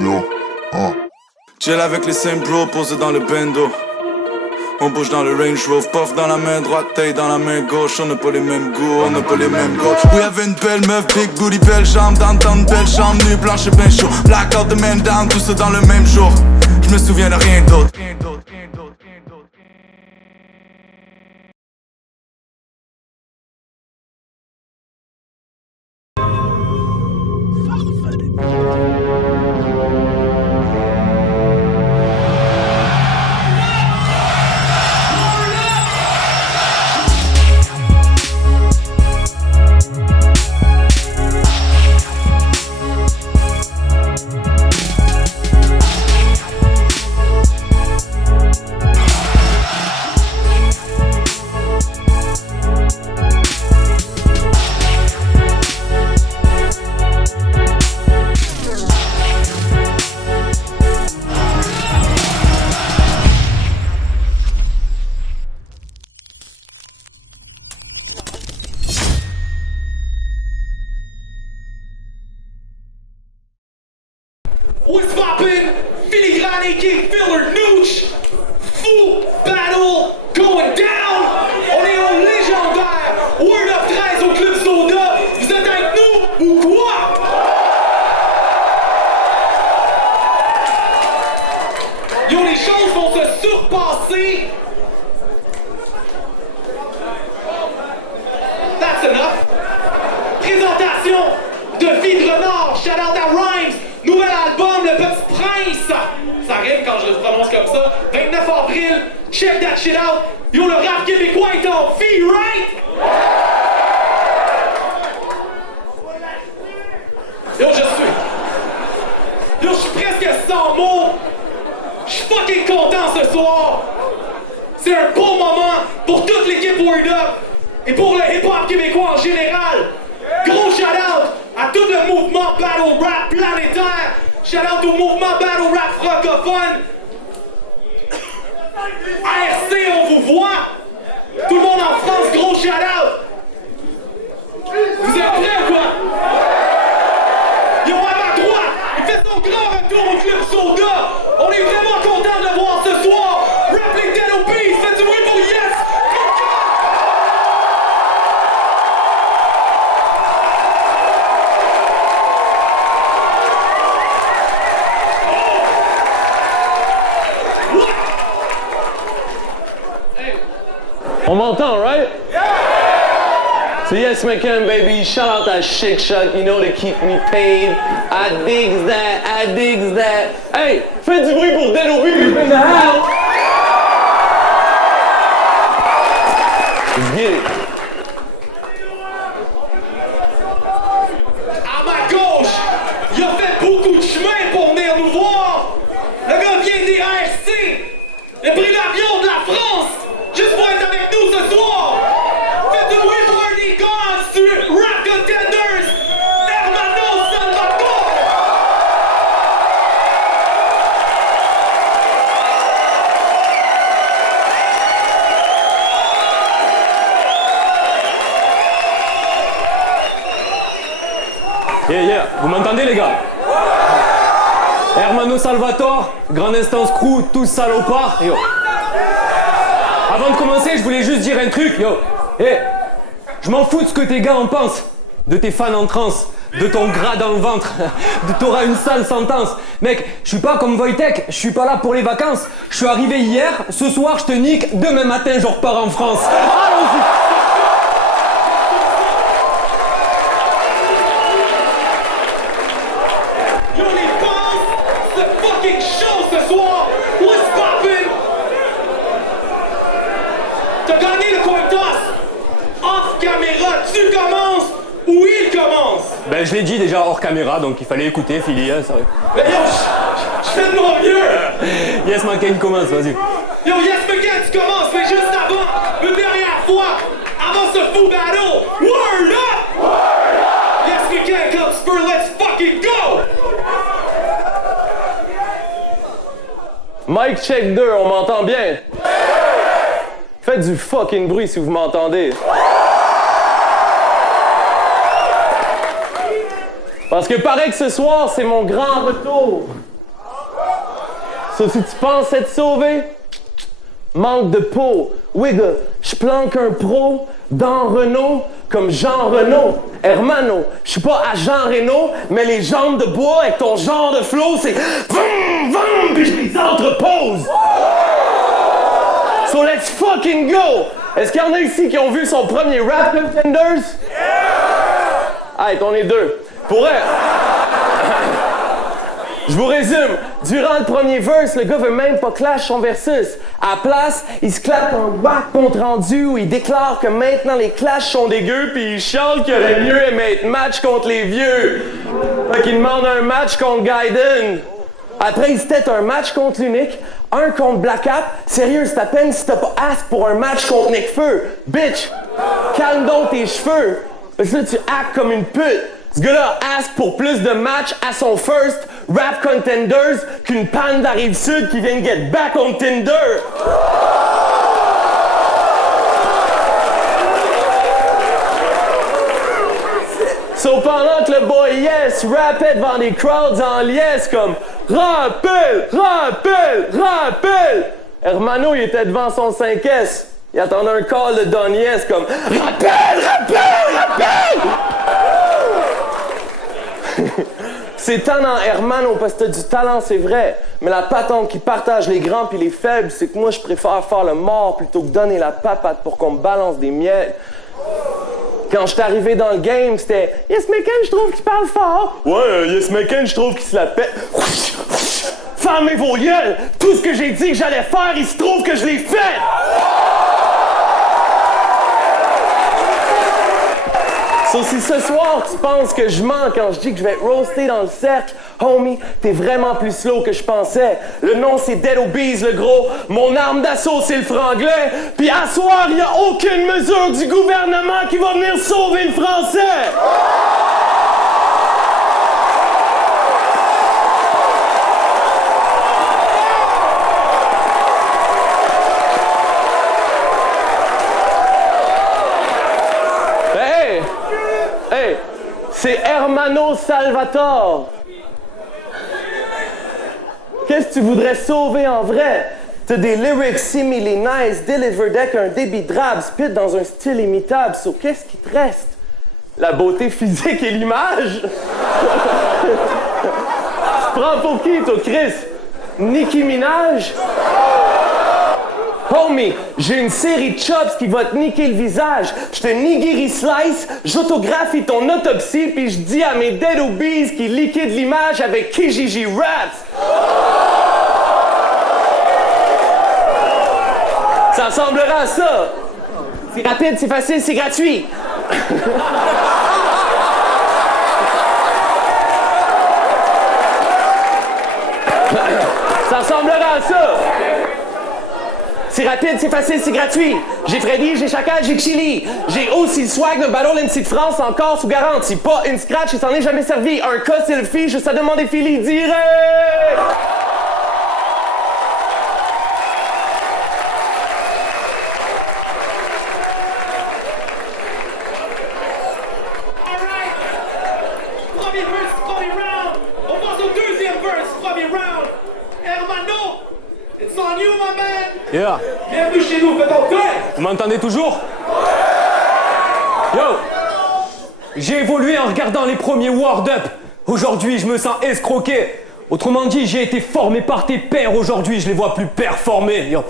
Yo, Chill avec les same bros posés dans le bendo. On bouge dans le Range Rover, puff dans la main droite, taille dans la main gauche. On n'a pas les mêmes goûts, on n'a pas les mêmes goals. Oui, y'avait une belle meuf, big booty, belle jambe. Dans une belle chambre, nuit blanche et bien chaud. Blackout, the man down, tout ça dans le même jour. Je me souviens de rien d'autre. What's poppin'? Filigrane, King Filler, Nooch! Fou Battle going down! On est en légendaire! Word of 13 au Club Soda! Vous êtes avec nous ou quoi? Yo, les choses vont se surpasser! That's enough! Présentation de Vie de Renard, shout out à Rhymes! Nouvel album, Le Petit Prince! Ça rime quand je le prononce comme ça. 29 avril, check that shit out! Yo, le rap québécois est en vie, right? Yo, je suis presque sans mots! Je suis fucking content ce soir! C'est un beau moment pour toute l'équipe Word Up et pour le hip-hop québécois en général! Gros shout-out à tout le mouvement Battle Rap planétaire! Shout-out au mouvement Battle Rap francophone! ARC, on vous voit! Tout le monde en France, gros shout-out! Vous êtes prêts ou quoi? Yo, à ma droite, il fait son grand retour au Club Soda! On est vraiment content de le voir ce soir! Rappelez Dead Obese, faites du bruit pour Yes! On m'entend, right? Yeah! So yes, McCann, baby. Shout out that Shake Shack, you know, they keep me paid. I digs that, I digs that. Hey, faites du bruit pour Dead Obese in the house! Let's get it. À ma gauche, il a fait beaucoup de chemin pour venir nous voir. Le gars vient des ARC. Il a pris l'avion de la France juste pour être avec nous ce soir. Faites du bruit pour un des gars du Rap Contenders, Hermano Salvatore. Yeah, yeah. Vous m'entendez, les gars? Hermano Salvatore, Grand Instance Crew, tous salopards. Yo. Avant de commencer, je voulais juste dire un truc, yo. Hey, je m'en fous de ce que tes gars en pensent. De tes fans en transe, de ton gras dans le ventre, de t'auras une sale sentence. Mec, je suis pas comme Wojtek, je suis pas là pour les vacances. Je suis arrivé hier, ce soir je te nique, demain matin je repars en France. Allons-y. Yo les fans, c'est fucking chaud ce soir. What's poppin'? T'as gagné le coin toss. Off caméra, tu commences ou il commence? Ben je l'ai dit déjà hors caméra, donc il fallait écouter, Philly, hein, sérieux. Mais yo, je fais de mon mieux. Yes, McCain, commence, vas-y. Yo, Yes McCann, tu commences, mais juste avant, une dernière fois, avant ce fou battle, Word Up! Word Up! Yes McCann comes first, let's fucking go! Mic check 2, on m'entend bien? Faites du fucking bruit si vous m'entendez. Parce que paraît que ce soir, c'est mon grand retour. So, si tu penses être sauvé, manque de peau. Oui, gars, je planque un pro dans Renault comme Jean Renault. Hermano, je suis pas agent Renault, mais les jambes de bois avec ton genre de flow, c'est vroom, vroom, puis je les entrepose. So let's fucking go! Est-ce qu'il y en a ici qui ont vu son premier Rap Contenders? Yeah! Hey, on est deux. Pour elle. Je vous résume. Durant le premier verse, le gars veut même pas clash son versus. À la place, il se claque un back compte rendu où il déclare que maintenant les clashs sont dégueux puis il chante qu'il aurait mieux aimé être match contre les vieux. Fait qu'il demande un match contre Gaiden. Après, il se tête un match contre l'unique, un contre Black Cap. Sérieux, c'est à peine si t'as pas ask pour un match contre Necfeu. Bitch, calme donc tes cheveux. Parce que là, tu actes comme une pute. Ce gars-là ask pour plus de matchs à son first Rap Contenders qu'une panne d'Arrive Sud qui vient de get back on Tinder. So pendant que le boy Yes rappait devant des crowds en liesse comme rappel, rappel, rappel, Hermano il était devant son 5S. Il attendait un call de Don Yes comme rappel, rappel, rappel. C'est tannant Hermano parce que t'as du talent, c'est vrai. Mais la patente qui partage les grands puis les faibles, c'est que moi je préfère faire le mort plutôt que donner la papate pour qu'on me balance des miettes. Quand j'étais arrivé dans le game, c'était Yes Mekan, je trouve qu'il parle fort. Ouais, Yes Mekan, je trouve qu'il se la pète. Fermez vos gueules! Tout ce que j'ai dit que j'allais faire, il se trouve que je l'ai fait! So, si ce soir tu penses que je mens quand je dis que je vais être roasté dans le cercle, homie, t'es vraiment plus slow que je pensais. Le nom c'est Dead Obese le gros, mon arme d'assaut c'est le franglais, puis à soir y a aucune mesure du gouvernement qui va venir sauver le français! Hey, c'est Hermano Salvatore. Qu'est-ce que tu voudrais sauver en vrai? T'as des lyrics simili nice, delivered avec un débit drabe, spit dans un style imitable. So qu'est-ce qui te reste? La beauté physique et l'image? Tu prends pour qui, toi, Chris? Nicki Minaj? Homie, j'ai une série de chops qui va te niquer le visage. Je te nigiri slice, j'autographie ton autopsie, puis je dis à mes dead obese qui liquident l'image avec Kijiji Raps. Ça ressemblera à ça. C'est rapide, c'est facile, c'est gratuit. Ça ressemblera à ça. C'est rapide, c'est facile, c'est gratuit. J'ai Freddy, j'ai Chacal, j'ai Chili. J'ai aussi le swag d'un Battle MC de France encore sous garantie. Pas une scratch, il s'en est jamais servi. Un cas, c'est le fille, juste à demander Philly direct. Premier verse, premier round. On passe au deuxième verse, premier round. Hermano, it's on you, my man. Yeah. Bienvenue chez nous, fais ton temps. Vous m'entendez toujours? Yo! J'ai évolué en regardant les premiers Word Up. Aujourd'hui, je me sens escroqué. Autrement dit, j'ai été formé par tes pairs. Aujourd'hui, je les vois plus performer. Yo.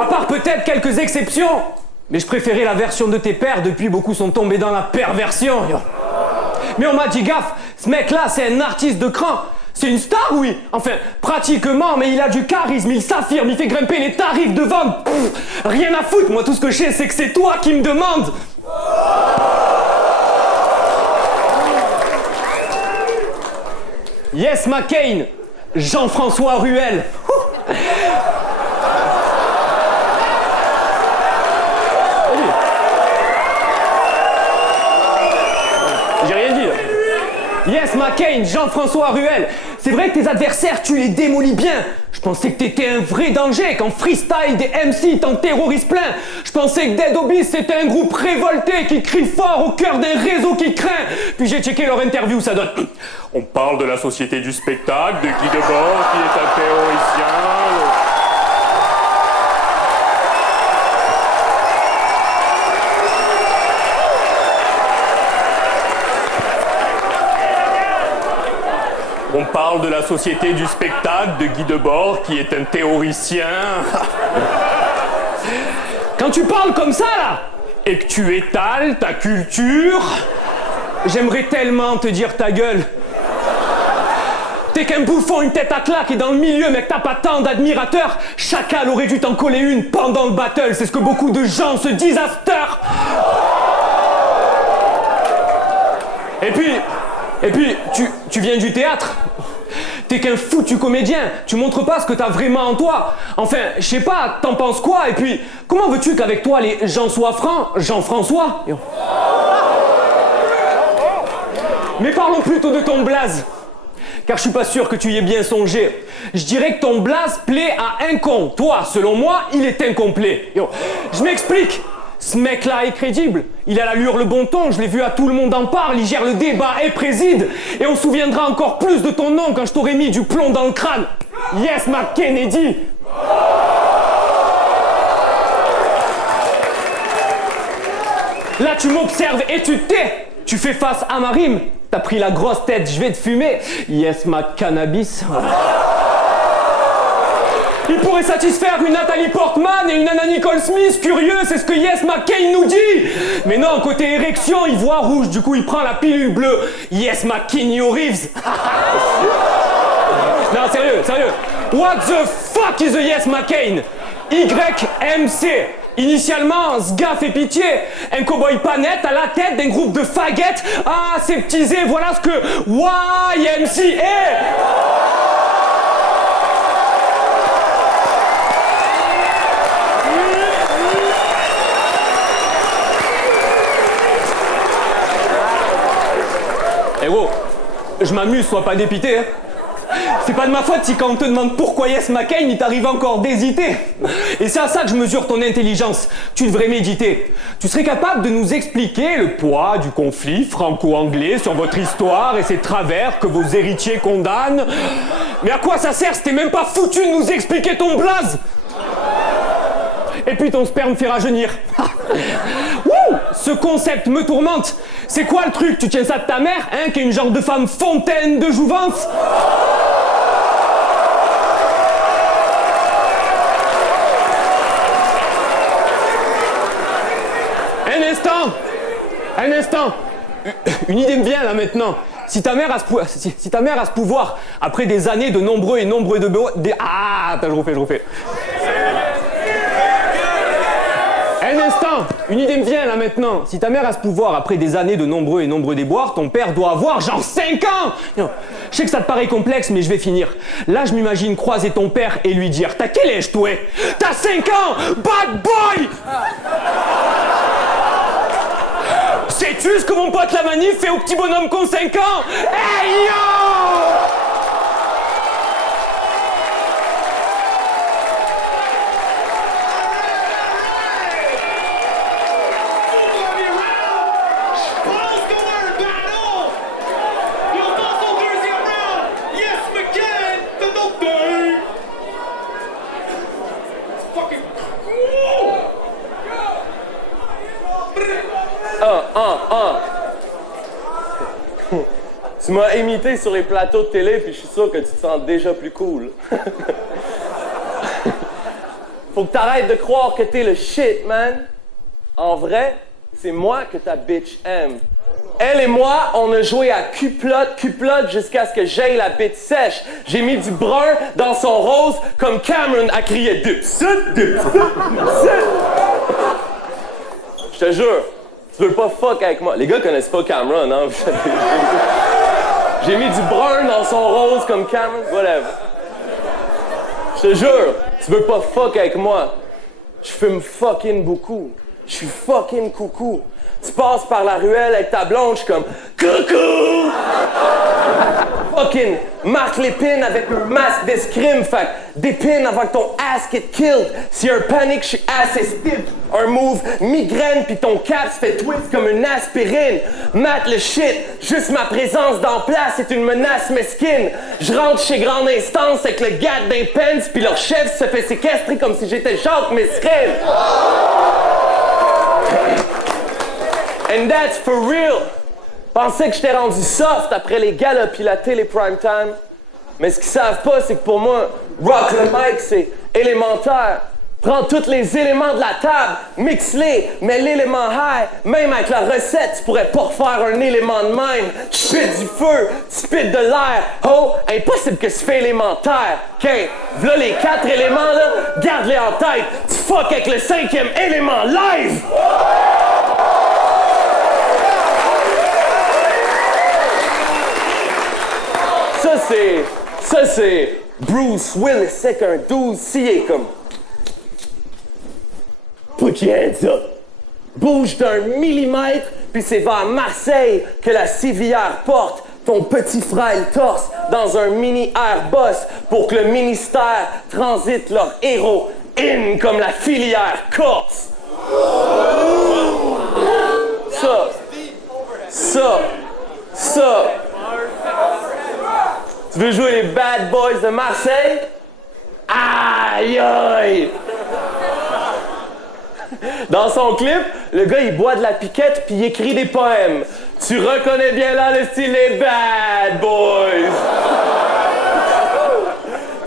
À part peut-être quelques exceptions. Mais je préférais la version de tes pairs. Depuis, beaucoup sont tombés dans la perversion. Yo. Mais on m'a dit gaffe, ce mec-là, c'est un artiste de cran. C'est une star, oui. Enfin, pratiquement, mais il a du charisme, il s'affirme, il fait grimper les tarifs de vente. Pff, rien à foutre, moi tout ce que je sais, c'est que c'est toi qui me demandes. Yes, McCain, Jean-François Ruel. J'ai rien dit. Yes, McCain, Jean-François Ruel. C'est vrai que tes adversaires, tu les démolis bien. Je pensais que t'étais un vrai danger, qu'en freestyle, des MC t'en terrorisent plein. Je pensais que Dead Obies, c'était un groupe révolté qui crie fort au cœur d'un réseau qui craint. Puis j'ai checké leur interview, ça donne... On parle de la société du spectacle, de Guy Debord, qui est un théoricien... On parle de la société du spectacle de Guy Debord, qui est un théoricien. Quand tu parles comme ça, là, et que tu étales ta culture, j'aimerais tellement te dire ta gueule. T'es qu'un bouffon, une tête à claque, et dans le milieu, mec, t'as pas tant d'admirateurs. Chacal aurait dû t'en coller une pendant le battle, c'est ce que beaucoup de gens se disent after. Et puis, tu viens du théâtre. T'es qu'un foutu comédien. Tu montres pas ce que t'as vraiment en toi. Enfin, je sais pas, t'en penses quoi? Et puis, comment veux-tu qu'avec toi, les gens soient francs, Jean-François? Mais parlons plutôt de ton blaze. Car je suis pas sûr que tu y aies bien songé. Je dirais que ton blaze plaît à un con. Toi, selon moi, il est incomplet. Je m'explique. Ce mec-là est crédible. Il a l'allure, le bon ton, je l'ai vu à Tout le monde en parle, il gère le débat et préside. Et on se souviendra encore plus de ton nom quand je t'aurai mis du plomb dans le crâne. Yes, McKennedy. Là, tu m'observes et tu te tais. Tu fais face à ma rime. T'as pris la grosse tête, je vais te fumer. Yes, ma cannabis. Il pourrait satisfaire une Nathalie Portman et une Anna Nicole Smith, curieux, c'est ce que Yes McCain nous dit. Mais non, côté érection, il voit rouge, du coup il prend la pilule bleue. Yes McKinney Reeves. Non, sérieux. What the fuck is a Yes McCain? YMC. Initialement, ce gars fait pitié. Un cow-boy pas net à la tête d'un groupe de faguettes. Ah, sceptisé, voilà ce que YMC est. Eh wow, je m'amuse, sois pas dépité. Hein. C'est pas de ma faute si quand on te demande pourquoi Yes McCain, il t'arrive encore d'hésiter. Et c'est à ça que je mesure ton intelligence. Tu devrais méditer. Tu serais capable de nous expliquer le poids du conflit franco-anglais sur votre histoire et ses travers que vos héritiers condamnent. Mais à quoi ça sert si t'es même pas foutu de nous expliquer ton blaze? Et puis ton sperme fait rajeunir. Wouh, ce concept me tourmente. C'est quoi le truc? Tu tiens ça de ta mère, hein, qui est une genre de femme fontaine de jouvence? Un instant. Une idée me vient là maintenant. Si ta mère a ce pouvoir, après des années de nombreux Ah, attends, je refais. Un instant, une idée me vient là maintenant. Si ta mère a ce pouvoir après des années de nombreux déboires, ton père doit avoir genre 5 ans. Non, je sais que ça te paraît complexe, mais je vais finir. Là, je m'imagine croiser ton père et lui dire: t'as quel âge toi? T'as 5 ans, bad boy. Sais-tu ce que mon pote la manif fait au petit bonhomme con 5 ans? Hey yo! Tu m'as imité sur les plateaux de télé, puis je suis sûr que tu te sens déjà plus cool. Faut que t'arrêtes de croire que t'es le shit, man. En vrai, c'est moi que ta bitch aime. Elle et moi, on a joué à cuplotte jusqu'à ce que j'aille la bite sèche. J'ai mis du brun dans son rose, comme Cameron a crié « Dipset, dipset, dipset ». Je te jure, tu veux pas fuck avec moi. Les gars connaissent pas Cameron, hein. J'ai mis du brun dans son rose comme Cameron, whatever. Je te jure, tu veux pas fuck avec moi. Je fume fucking beaucoup. Je suis fucking coucou. Tu passes par la ruelle avec ta blonde, je suis comme coucou! Fucking Marc Lépine avec un masque d'escrime, fait que dépine avant que ton ass get killed. Si un panique, je suis assez stiff. Un move migraine pis ton cap se fait twist comme une aspirine. Matt le shit, juste ma présence dans place est une menace mesquine. Je rentre chez Grande Instance avec le gars d'un Pence pis leur chef se fait séquestrer comme si j'étais Jacques Mesrine. And that's for real. Pensais que j'étais rendu soft après les galas pis la télé prime time. Mais ce qu'ils savent pas, c'est que pour moi, rock le mic, c'est élémentaire. Prends tous les éléments de la table, mixe-les, mets l'élément high. Même avec la recette, tu pourrais pas refaire un élément de même. Tu spit du feu, tu spit de l'air. Oh, impossible que tu fais élémentaire. OK, v'là les 4 éléments, là, garde-les en tête. Tu fuck avec le 5e élément live! Ça c'est Bruce Willis, c'est qu'un 12 scié comme... Put your hands up! Bouge d'un millimètre, puis c'est vers Marseille que la civière porte ton petit frère le torse dans un mini Airbus pour que le ministère transite leur héros in comme la filière corse. Ça. Tu veux jouer les Bad Boys de Marseille? Aïe aïe! Dans son clip, le gars il boit de la piquette puis il écrit des poèmes. Tu reconnais bien là le style des Bad Boys.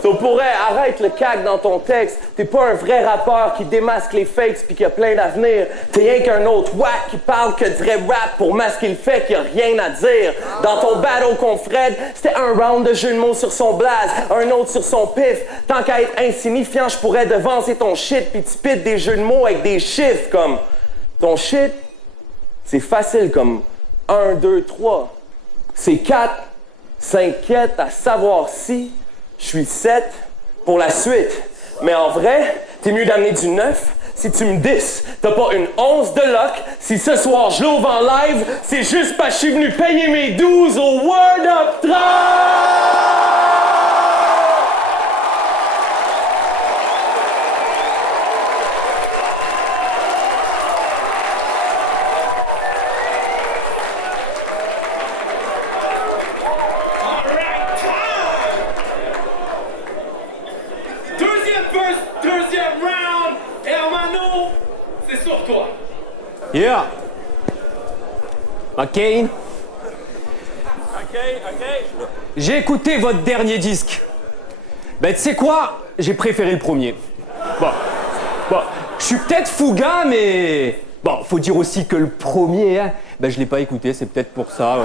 So pourrait arrête le cac dans ton texte. T'es pas un vrai rappeur qui démasque les fakes puis qui a plein d'avenir. T'es rien qu'un autre wack qui parle que du vrai rap pour masquer le fait qu'il y a rien à dire. Dans ton battle contre Fred, c'était un round de jeux de mots sur son blaze, un autre sur son pif. Tant qu'à être insignifiant, je pourrais devancer ton shit puis tu pites des jeux de mots avec des chiffres comme ton shit. C'est facile comme 1, 2, 3. C'est 4. S'inquiète à savoir si je suis 7 pour la suite. Mais en vrai, t'es mieux d'amener du 9 si tu me disses. T'as pas une once de luck si ce soir je l'ouvre en live, c'est juste parce que je suis venu payer mes 12 au Word of Trump! Yeah. OK. J'ai écouté votre dernier disque. Ben, tu sais quoi? J'ai préféré le premier. Bon, je suis peut-être fouga, mais... Bon, faut dire aussi que le premier, hein, ben, je l'ai pas écouté, c'est peut-être pour ça. Ouais.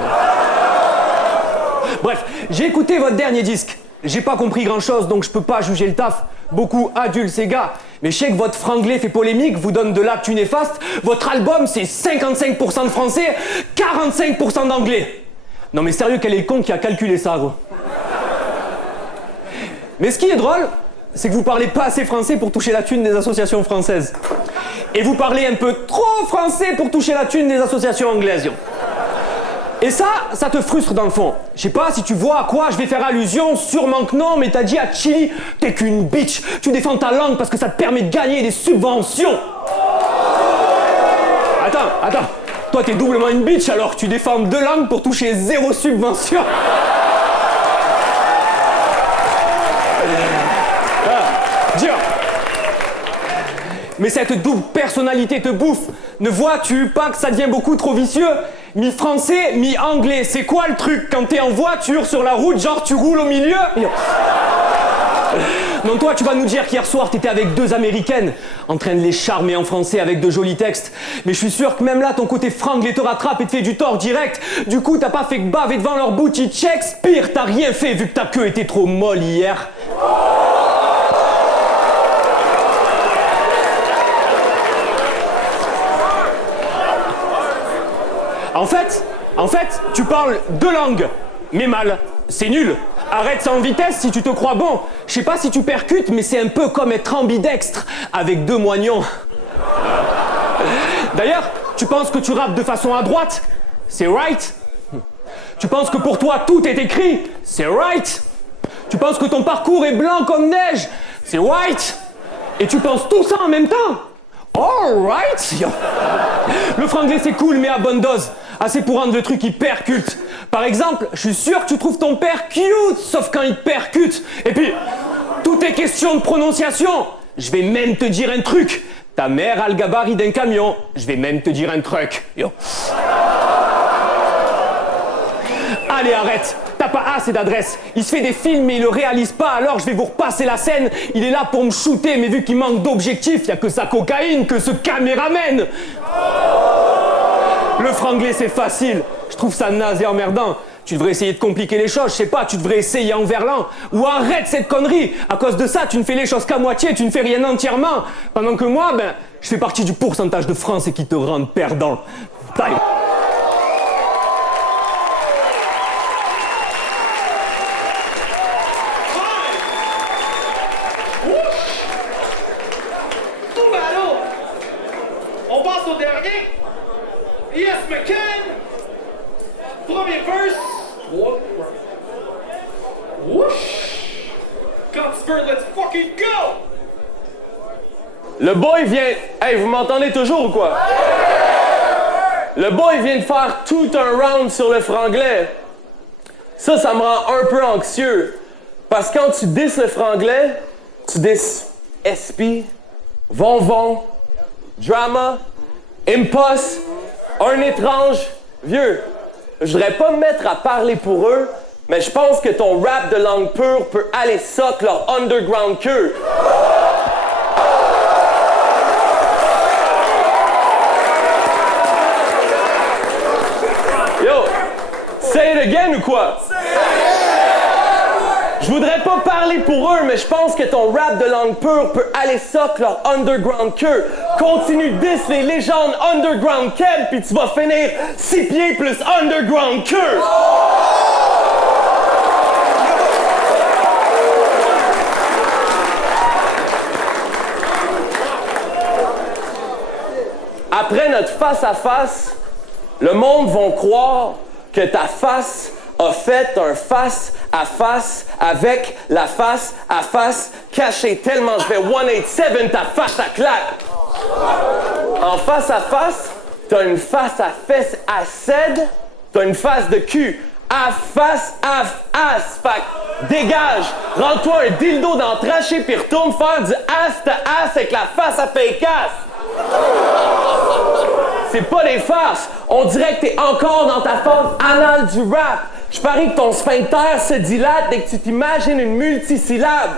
Bref, j'ai écouté votre dernier disque. J'ai pas compris grand-chose, donc je peux pas juger le taf. Beaucoup adultes, ces gars. Mais je sais que votre franglais fait polémique, vous donne de l'actu néfaste. Votre album, c'est 55% de français, 45% d'anglais. Non mais sérieux, quel est le con qui a calculé ça, gros? Mais ce qui est drôle, c'est que vous parlez pas assez français pour toucher la thune des associations françaises. Et vous parlez un peu trop français pour toucher la thune des associations anglaises, yo. Et ça te frustre dans le fond. Je sais pas si tu vois à quoi je vais faire allusion, sûrement que non, mais t'as dit à Chili, t'es qu'une bitch. Tu défends ta langue parce que ça te permet de gagner des subventions. Attends. Toi, t'es doublement une bitch alors que tu défends 2 langues pour toucher 0 subvention. Dur. Mais cette double personnalité te bouffe. Ne vois-tu pas que ça devient beaucoup trop vicieux? Mi-français, mi-anglais. C'est quoi le truc quand t'es en voiture sur la route, genre tu roules au milieu? Non, toi, tu vas nous dire qu'hier soir, t'étais avec 2 Américaines, en train de les charmer en français avec de jolis textes. Mais je suis sûr que même là, ton côté franglais te rattrape et te fait du tort direct. Du coup, t'as pas fait que baver devant leur boutique Shakespeare. T'as rien fait vu que ta queue était trop molle hier. En fait, tu parles 2 langues, mais mal. C'est nul. Arrête ça en vitesse si tu te crois bon. Je sais pas si tu percutes, mais c'est un peu comme être ambidextre avec 2 moignons. Tu penses que tu rappes de façon à droite? C'est right. Tu penses que pour toi tout est écrit? C'est right. Tu penses que ton parcours est blanc comme neige? C'est white. Et tu penses tout ça en même temps? Alright. Le franglais c'est cool mais à bonne dose. Assez pour rendre le truc hyper culte. Par exemple, je suis sûr que tu trouves ton père cute, sauf quand il te percute. Et puis, tout est question de prononciation. Je vais même te dire un truc. Ta mère a le gabarit d'un camion. Je vais même te dire un truc. Yo. Allez, arrête. T'as pas assez d'adresse. Il se fait des films mais il le réalise pas, alors je vais vous repasser la scène. Il est là pour me shooter, mais vu qu'il manque d'objectifs, y a que sa cocaïne, que ce caméraman. Le franglais c'est facile. Je trouve ça naze et emmerdant. Tu devrais essayer de compliquer les choses, je sais pas, tu devrais essayer en verlan. Ou arrête cette connerie. À cause de ça, tu ne fais les choses qu'à moitié, tu ne fais rien entièrement. Pendant que moi, je fais partie du pourcentage de Français qui te rendent perdant. Bye. On passe au dernier. Yes, McCann. Premier verse. Whoosh. Quand tu veux, let's fucking go. Le boy vient... Hey, vous m'entendez toujours ou quoi? Le boy vient de faire tout un round sur le franglais. Ça me rend un peu anxieux. Parce que quand tu disses le franglais, tu dis SP, Von, Drama, Impost, un étrange, vieux. Je voudrais pas me mettre à parler pour eux, mais je pense que ton rap de langue pure peut aller sock leur underground queue. Yo, say it again ou quoi? Je voudrais pas parler pour eux, mais je pense que ton rap de langue pure peut aller sock leur underground queue. Continue de diss les légendes underground keb, puis tu vas finir 6 pieds plus underground queue. Après notre face-à-face, le monde va croire que ta face a fait un face-à-face avec la face-à-face cachée tellement je vais 187 ta face à claque. En face-à-face, t'as une face à fesse à cède, t'as une face de cul à face à as. Fait que dégage, rends-toi un dildo dans le traché puis retourne faire du ass to ass avec la face à fake ass. C'est pas des farces, on dirait que t'es encore dans ta phase anale du rap. Je parie que ton sphincter se dilate dès que tu t'imagines une multisyllabe.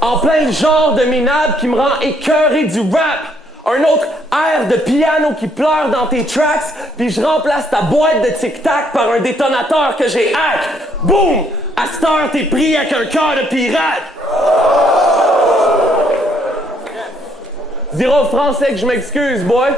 En plein genre de minable qui me rend écœuré du rap. Un autre air de piano qui pleure dans tes tracks, puis je remplace ta boîte de tic-tac par un détonateur que j'ai hack. Boum! À cette heure, t'es pris avec un cœur de pirate. Dis aux Français que je m'excuse, boy.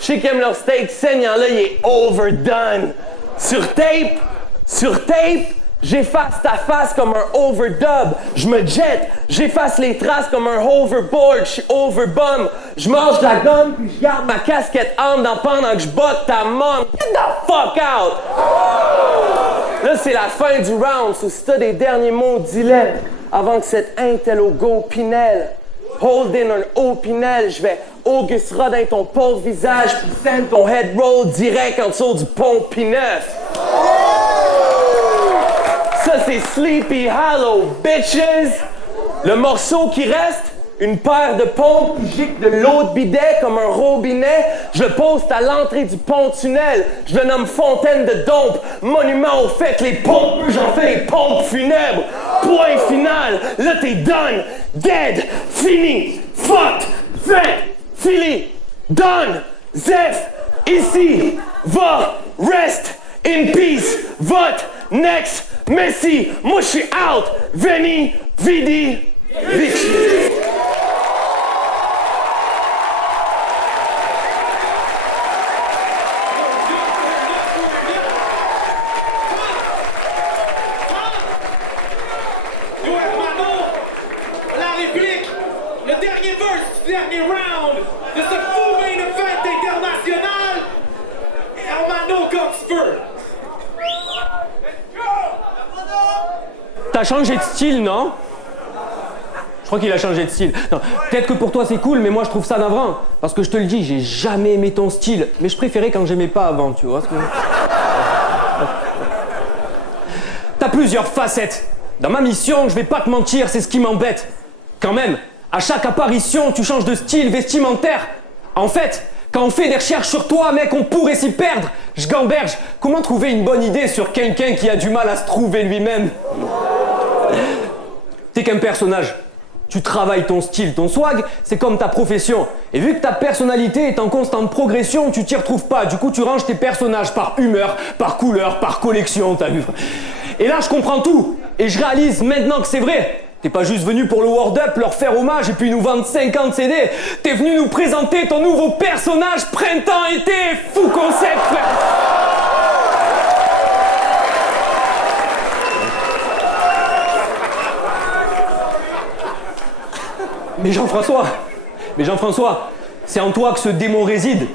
Je sais qu'ils aiment leur steak saignant-là, il est overdone. Sur tape, j'efface ta face comme un overdub. Je me jette, j'efface les traces comme un hoverboard. Je suis overbum. Je mange de la gomme puis je garde ma casquette en pendant que je botte ta mom. Get the fuck out! Là, c'est la fin du round. Si t'as des derniers mots, dis-les avant que cet intello go Pinel. Hold in un haut Pinel. Je vais Auguste Rodin ton pauvre visage puis send ton head roll direct en dessous du pont P9. Ça, c'est Sleepy Hollow, bitches! Le morceau qui reste, une paire de pompes qui gicle de l'eau de bidet comme un robinet. Je le poste à l'entrée du pont-tunnel. Je le nomme fontaine de dope. Monument au fait que les pompes, j'en fais les pompes funèbres. Point final, là t'es done, dead, fini, fuck, fait, fili, done, zef, ici, va, rest, in peace, vote, next, Messi, moi j'suis out, veni, vidi, vici. Yo, hermano, la réplique, le dernier verse du dernier round de ce fou main event international. non comme tu veux. T'as changé de style, non? Je crois qu'il a changé de style. Non, peut-être que pour toi c'est cool, mais moi je trouve ça navrant. Parce que je te le dis, j'ai jamais aimé ton style. Mais je préférais quand j'aimais pas avant, tu vois ce que... T'as plusieurs facettes. Dans ma mission, je vais pas te mentir, c'est ce qui m'embête. Quand même, à chaque apparition, tu changes de style vestimentaire. En fait, quand on fait des recherches sur toi, mec, on pourrait s'y perdre. Je gamberge. Comment trouver une bonne idée sur quelqu'un qui a du mal à se trouver lui-même? T'es qu'un personnage. Tu travailles ton style, ton swag, c'est comme ta profession. Et vu que ta personnalité est en constante progression, tu t'y retrouves pas. Du coup, tu ranges tes personnages par humeur, par couleur, par collection, t'as vu? Et là, je comprends tout. Et je réalise maintenant que c'est vrai. T'es pas juste venu pour le World Up, leur faire hommage et puis nous vendre 50 CD. T'es venu nous présenter ton nouveau personnage printemps-été. Fou concept, frère. Mais Jean-François, c'est en toi que ce démon réside.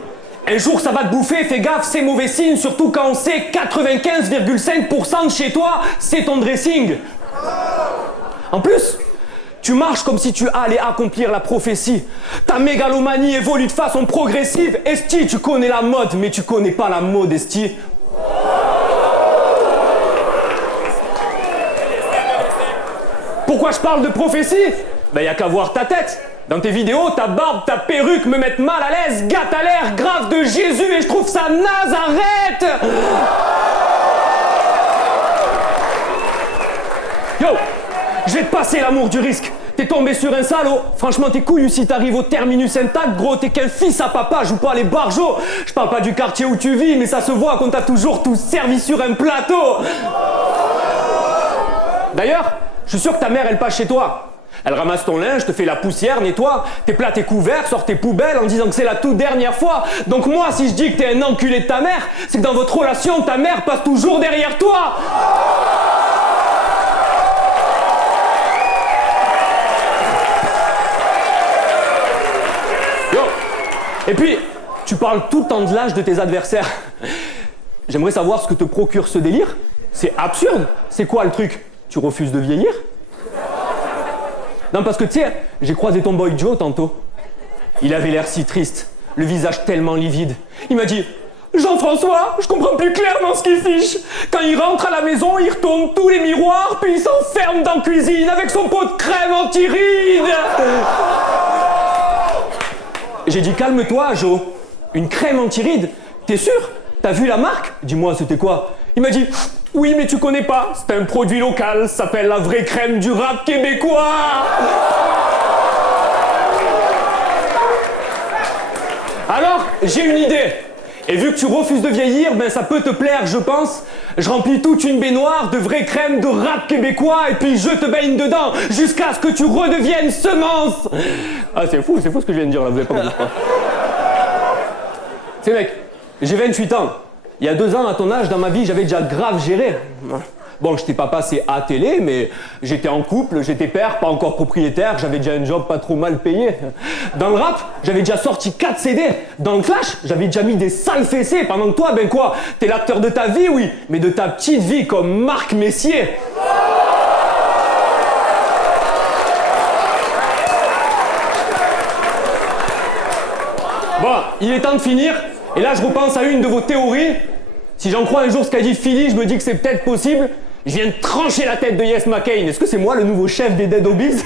Un jour, ça va te bouffer, fais gaffe, c'est mauvais signe, surtout quand on sait 95,5% de chez toi, c'est ton dressing. En plus, tu marches comme si tu allais accomplir la prophétie. Ta mégalomanie évolue de façon progressive. Esti, tu connais la mode, mais tu connais pas la mode, Esti. Pourquoi je parle de prophétie? Ben, y a qu'à voir ta tête. Dans tes vidéos, ta barbe, ta perruque me mettent mal à l'aise. Gars, t'as l'air grave de Jésus et je trouve ça naze, arrête! Yo, je vais te passer l'amour du risque. T'es tombé sur un salaud. Franchement, t'es couillu si t'arrives au terminus intact, gros. T'es qu'un fils à papa, joue pas les barjots. Je parle pas du quartier où tu vis, mais ça se voit qu'on t'a toujours tout servi sur un plateau. D'ailleurs, je suis sûr que ta mère, elle passe chez toi. Elle ramasse ton linge, te fait la poussière, nettoie tes plats, tes couverts, sort tes poubelles en disant que c'est la toute dernière fois. Donc moi, si je dis que t'es un enculé de ta mère, c'est que dans votre relation, ta mère passe toujours derrière toi. Yo. Et puis, tu parles tout le temps de l'âge de tes adversaires. J'aimerais savoir ce que te procure ce délire. C'est absurde. C'est quoi le truc? Tu refuses de vieillir? Non, parce que tu sais, j'ai croisé ton boy Joe tantôt. Il avait l'air si triste, le visage tellement livide. Il m'a dit « Jean-François, je comprends plus clairement ce qu'il fiche. Quand il rentre à la maison, il retourne tous les miroirs, puis il s'enferme dans la cuisine avec son pot de crème anti-rides. » J'ai dit « Calme-toi, Joe. Une crème anti-rides? T'es sûr? T'as vu la marque? Dis-moi, c'était quoi? » Il m'a dit « Oui, mais tu connais pas. C'est un produit local. Ça s'appelle la vraie crème du rap québécois. » Alors, j'ai une idée. Et vu que tu refuses de vieillir, ben ça peut te plaire, je pense. Je remplis toute une baignoire de vraie crème de rap québécois et puis je te baigne dedans jusqu'à ce que tu redeviennes semence. Ah, c'est fou ce que je viens de dire là, vous avez pas compris. Tu sais mec, j'ai 28 ans. Il y a 2 ans, à ton âge, dans ma vie, j'avais déjà grave géré. Bon, je t'ai pas passé à télé, mais j'étais en couple, j'étais père, pas encore propriétaire, j'avais déjà un job pas trop mal payé. Dans le rap, j'avais déjà sorti 4 CD. Dans le clash, j'avais déjà mis des sales fessées. Pendant que toi, ben quoi, t'es l'acteur de ta vie, oui, mais de ta petite vie comme Marc Messier. Bon, il est temps de finir. Et là, je repense à une de vos théories. Si j'en crois un jour ce qu'a dit Philly, je me dis que c'est peut-être possible. Je viens de trancher la tête de Yes McCain. Est-ce que c'est moi le nouveau chef des Dead Obies?